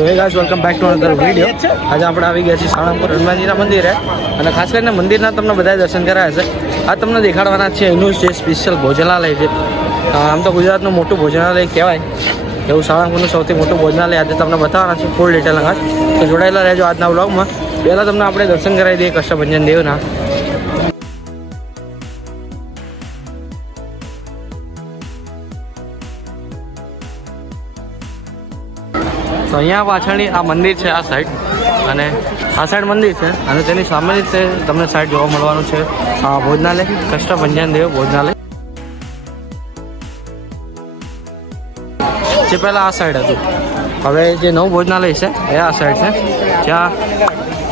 સો હે guys welcome back to another video. આજે આપણે આવી ગયા છીએ સાળંગપુર હનુમાનજીના મંદિરે અને ખાસ કરીને મંદિરના તમને બધા દર્શન કરાયા છે. આ તમને દેખાડવાના છે એનું જે સ્પેશિયલ ભોજનાલય છે. આમ તો ગુજરાતનું મોટું ભોજનાલય કહેવાય એવું સાળંગપુરનું સૌથી મોટું ભોજનાલય આજે તમને બતાવવાના છે ફૂલ ડિટેલ અંગત. તો જોડાયેલા રહેજો આજના વ્લોગમાં. પહેલાં તમને આપણે દર્શન કરાવી દઈએ કષ્ટભંજન દેવના. તો અહીંયા પાછળની આ મંદિર છે આ સાઈડ, અને આ સાઈડ મંદિર છે અને તેની સામે જ તે તમને સાઈડ જોવા મળવાનું છે આ ભોજનાલય, કષ્ટભંજન દેવ ભોજનાલય. જે પહેલાં આ સાઈડ હતું, હવે જે નવું ભોજનાલય છે એ આ સાઈડ છે, જ્યાં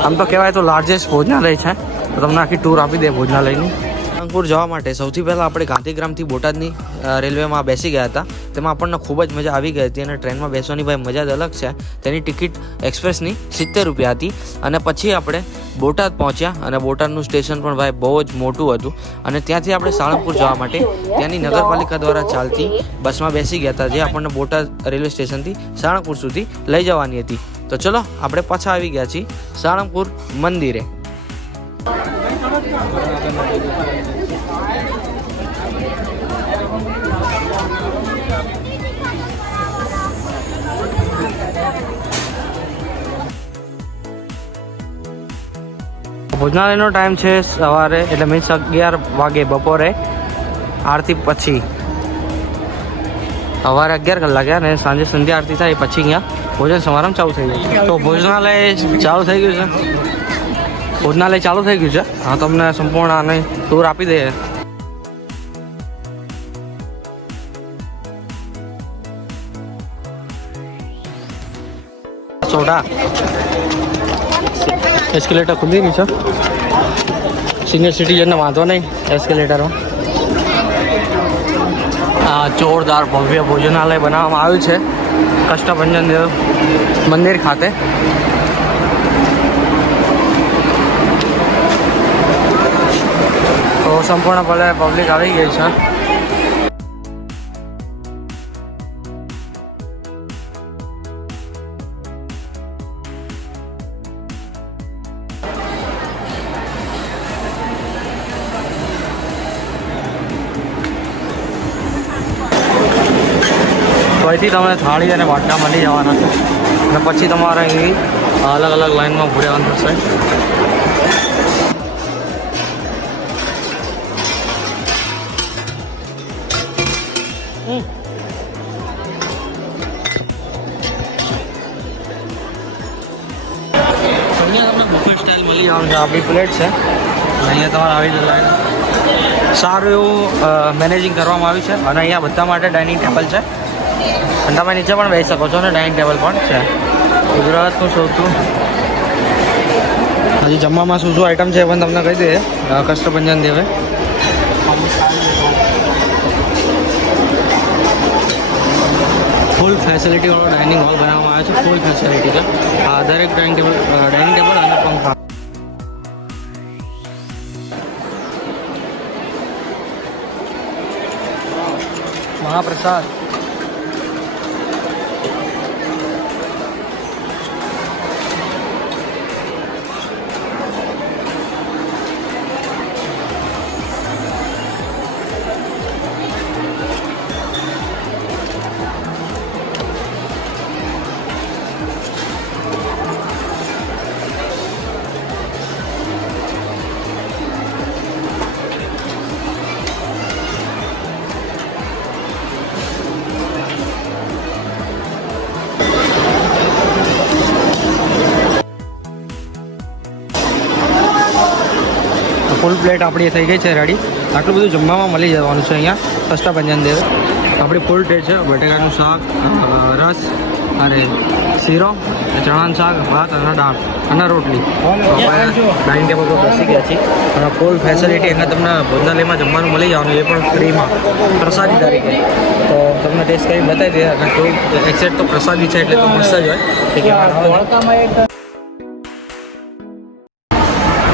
આમ તો કહેવાય તો લાર્જેસ્ટ ભોજનાલય છે. તો તમને આખી ટૂર આપી દે ભોજનાલયની. સાળંગપુર જવા માટે સૌથી પહેલાં આપણે ગાંધીગ્રામથી બોટાદની રેલવેમાં બેસી ગયા હતા. તેમાં આપણને ખૂબ જ મજા આવી ગઈ હતી અને ટ્રેનમાં બેસવાની ભાઈ મજા જ અલગ છે. તેની ટિકિટ એક્સપ્રેસની 70 રૂપિયા હતી. અને પછી આપણે બોટાદ પહોંચ્યા અને બોટાદનું સ્ટેશન પણ ભાઈ બહુ જ મોટું હતું. અને ત્યાંથી આપણે સાળંગપુર જવા માટે ત્યાંની નગરપાલિકા દ્વારા ચાલતી બસમાં બેસી ગયા હતા, જે આપણને બોટાદ રેલવે સ્ટેશનથી સાળંગપુર સુધી લઈ જવાની હતી. તો ચલો આપણે પાછા આવી ગયા છીએ સાળંગપુર મંદિરે. ભોજનાલયનો ટાઈમ છે સવારે, એટલે મીન્સ 11 વાગે બપોરે આરતી પછી. સવારે 11 કલાકે અને સાંજે સંધ્યા આરતી થાય પછી અહીંયા ભોજન સમારંભ ચાલુ થઈ જાય. તો ભોજનાલય ચાલુ થઈ ગયું છે, ભોજનાલય ચાલુ થઈ ગયું છે. હા, તમને સંપૂર્ણ આને ટૂર આપી દઈએ. સોડા એસ્કેલેટર ખુલ્લી રહી છે. સિનિયર સિટીઝનને વાંધો નહીં એસ્કેલેટરમાં. આ જોરદાર ભવ્ય ભોજનાલય બનાવવામાં આવ્યું છે કષ્ટભંજન દેવ મંદિર ખાતે. તો સંપૂર્ણપણે પબ્લિક આવી ગઈ છે. અહીંથી તમને થાળી અને વાટકા મળી જવાના છે અને પછી તમારે અહીં અલગ અલગ લાઈનમાં ઊભું રહેવાનું થશે. અહીંયા તમને બફેટ સ્ટાઇલ મળી જવાનું છે. આપણી પ્લેટ છે, અહીંયા તમારે આવી જશે. સારું એવું મેનેજિંગ કરવામાં આવ્યું છે અને અહીંયા બધા માટે ડાઇનિંગ ટેબલ છે. અને તમે નીચે પણ બેસી શકો છો ને ડાઇનિંગ ટેબલ પણ છે. ગુજરાતનું સૌથી હજી જમવામાં શું શું આઈટમ છે એ પણ તમને કહી દઈએ કષ્ટભંજન દેવે. ફૂલ ફેસિલિટીવાળો ડાઇનિંગ હોલ બનાવવામાં આવ્યો છે. ફૂલ ફેસિલિટી છે. આ દરેક ડાઇનિંગ ટેબલ અને પંખા. મહાપ્રસાદ. ફૂલ પ્લેટ આપણી થઈ ગઈ છે રેડી. આટલું બધું જમવામાં મળી જવાનું છે અહીંયા કષ્ટભંજન દેવ. આપણી ફૂલ પ્લેટ છે. બટેકાનું શાક, રસ અને શીરો, ચણાનું શાક, ભાત અને દાળ અને રોટલી. ડાઇનિંગ ટેબલ પર બેસી ગયા છીએ અને ફૂલ ફેસિલિટી અહીંયા તમને ભોજનાલયમાં જમવાનું મળી જવાનું, એ પણ ફ્રીમાં પ્રસાદી તરીકે. તો તમને ટેસ્ટ કરી બતાવી દઈએ. અને કોઈ એક્ઝેક્ટ તો પ્રસાદી છે એટલે તો મસ્ત જ હોય.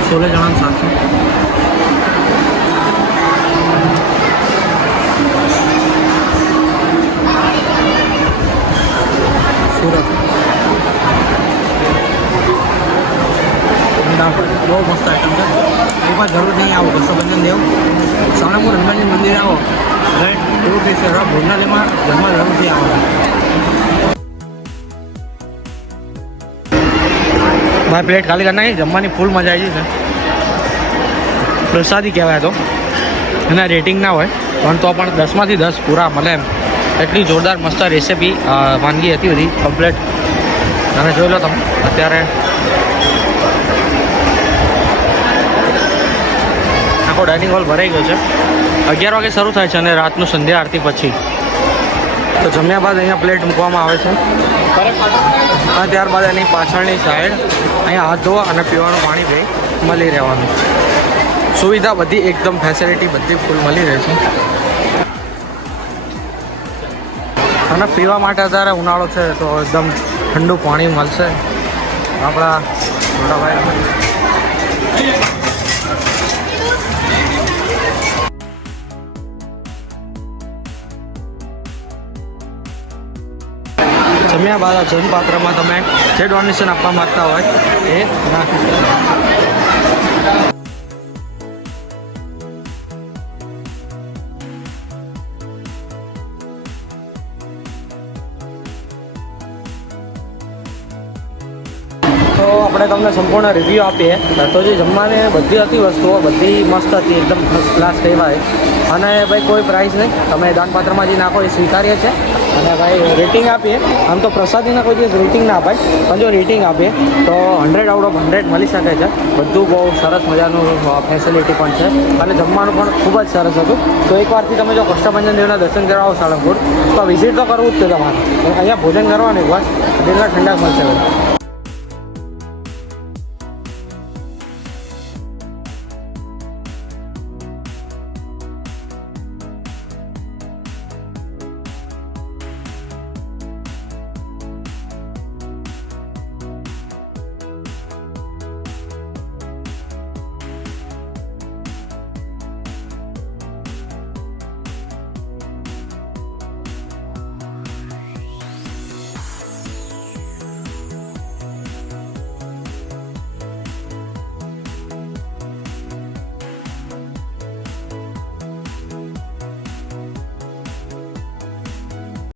16 જણાનું શાક છે. સુરત બહુ મસ્ત આઈટમ છે. એકવાર જરૂર નહીં આવો કષ્ટભંજન દેવ સાળંગપુર હનુમાનજી મંદિર આવો રાઈટ એવું ટેસ્ટ કરો. ભોજનાલયમાં જમવા જરૂરથી આવો. ભાઈ પ્લેટ ખાલી કરી નાખી. જમવાની ફૂલ મજા આવી છે. પ્રસાદી કહેવાય તો એના રેટિંગ ના હોય પણ તો પણ 10માંથી 10 પૂરા મળે એમ. એટલી જોરદાર મસ્ત રેસીપી વાનગી હતી બધી કમ્પ્લેટ. અને જોઈ લો તમે અત્યારે આખો ડાઇનિંગ હોલ ભરાઈ ગયો છે. 11 વાગે શરૂ થાય છે અને રાતનું સંધ્યા આરતી પછી. તો જમ્યા બાદ અહીંયા પ્લેટ મૂકવામાં આવે છે અને ત્યારબાદ એની પાછળની સાઈડ અહીંયા હાથ ધોવા અને પીવાનું પાણી ભાઈ મળી રહેવાનું. સુવિધા બધી એકદમ ફેસિલિટી બધી ફૂલ મળી રહે છે. અને પીવા માટે અત્યારે ઉનાળો છે તો એકદમ ઠંડુ પાણી મળશે. આપણા મોટાભાઈ જમ્યા બાદ આ જન પાત્રમાં તમે જે ડોનેશન આપવા માંગતા હોય એ નાખી શકો. તો આપણે તમને સંપૂર્ણ રિવ્યૂ આપીએ તો જે જમવાની બધી હતી વસ્તુઓ બધી મસ્ત હતી એકદમ ફર્સ્ટ ક્લાસ કહેવાય. અને ભાઈ કોઈ પ્રાઇસ નહીં, તમે દાનપાત્રમાં જે નાખો એ સ્વીકાર્ય છે. અને ભાઈ રેટિંગ આપીએ આમ તો પ્રસાદીના કોઈ દિવસ રેટિંગ ના અપાય પણ જો રેટિંગ આપીએ તો 100/100 મળી શકે છે. બધું બહુ સરસ મજાનું ફેસિલિટી પણ છે અને જમવાનું પણ ખૂબ જ સરસ હતું. તો એકવારથી તમે જો કષ્ટભંજન દેવના દર્શન કરવા આવો સાળંગપુર તો વિઝિટ તો કરવું જ છે તમારે. અહીંયા ભોજન કરવાનું એકવાર દિલના ઠંડક મળશે.